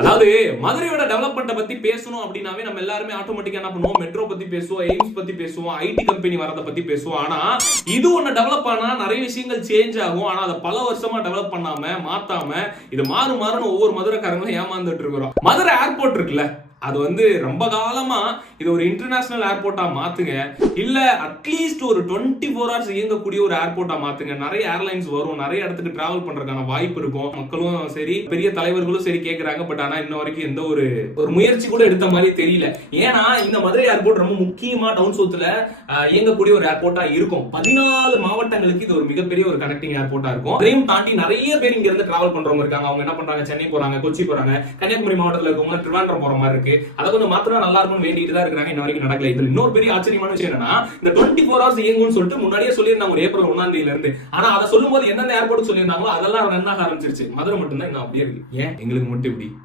அதாவது மதுரையோட டெவலப்மெண்ட்டை பத்தி பேசணும் அப்படின்னாவே நம்ம எல்லாருமே ஆட்டோமேட்டிக்கா என்ன பண்ணுவோம், மெட்ரோ பத்தி பேசுவோம், எய்ம்ஸ் பத்தி பேசுவோம், ஐடி கம்பெனி வரத பத்தி பேசுவோம். ஆனா இது ஒன்னு டெவலப் ஆனா நிறைய விஷயங்கள் சேஞ்ச் ஆகும். ஆனா அதை பல வருஷமா டெவலப் பண்ணாம மாத்தாம இது மாறுன்னு ஒவ்வொரு மதுரைக்காரங்களும் ஏமாந்துட்டு இருக்கிறோம். மதுரை ஏர்போர்ட் இருக்குல்ல, அது வந்து ரொம்ப காலமா இது ஒரு இன்டர்நேஷனல் ஏர்போர்ட்டா மாத்துங்க, இல்ல அட்லீஸ்ட் ஒரு 24 hours இயங்கக்கூடிய ஒரு ஏர்போர்ட்டா மாத்துங்க. நிறைய ஏர்லைன்ஸ் வரும், நிறைய இடத்துக்கு டிராவல் பண்றதுக்கான வாய்ப்பு இருக்கும். மக்களும் சரி, பெரிய தலைவர்களும் சரி கேக்குறாங்க. பட் ஆனா இன்ன வரைக்கும் எந்த ஒரு முயற்சி கூட எடுத்த மாதிரி தெரியல. ஏன்னா இந்த மதுரை ஏர்போர்ட் ரொம்ப முக்கியமா டவுன் சவுத்ல இயங்கக்கூடிய ஒரு ஏர்போர்ட்டா இருக்கும். 14 மாவட்டங்களுக்கு இது ஒரு மிகப்பெரிய ஒரு கனெக்டிங் ஏர்போர்ட்டா இருக்கும். அதையும் தாண்டி நிறைய பேர் இங்க இருந்து டிராவல் பண்றவங்க இருக்காங்க. அவங்க என்ன பண்றாங்க, சென்னை போறாங்க, கொச்சி போறாங்க, கன்னியாகுமரி மாவட்டத்தில் இருக்கவங்க திருவாண்டரம் போற மாதிரி இருக்கு. அதை கொஞ்சம் மாத்திரம் நல்லா இருக்கும்னு வேண்டிட்டு தான் இருக்காங்க. இன்ன வரைக்கும் நடக்கல. இது இன்னொரு பெரிய ஆச்சரியமான விஷயம் என்னன்னா, இந்த 24 hours இயங்கும்னு சொல்லிட்டு முன்னாடியே சொல்லியிருந்தாங்க ஒரு ஏப்ரல் 1ஆம் தேதியில இருந்து. ஆனா அதை சொல்லும்போது எந்தெந்த ஏர்போர்ட் சொல்லியிருந்தாங்களோ அதெல்லாம் ரன் ஆக ஆரம்பிச்சிருச்சு. மதுரை மட்டும் தான் இன்னும் அப்படியே இருக்கு. ஏன் எங்களுக்கு மட்டும் இப்படி?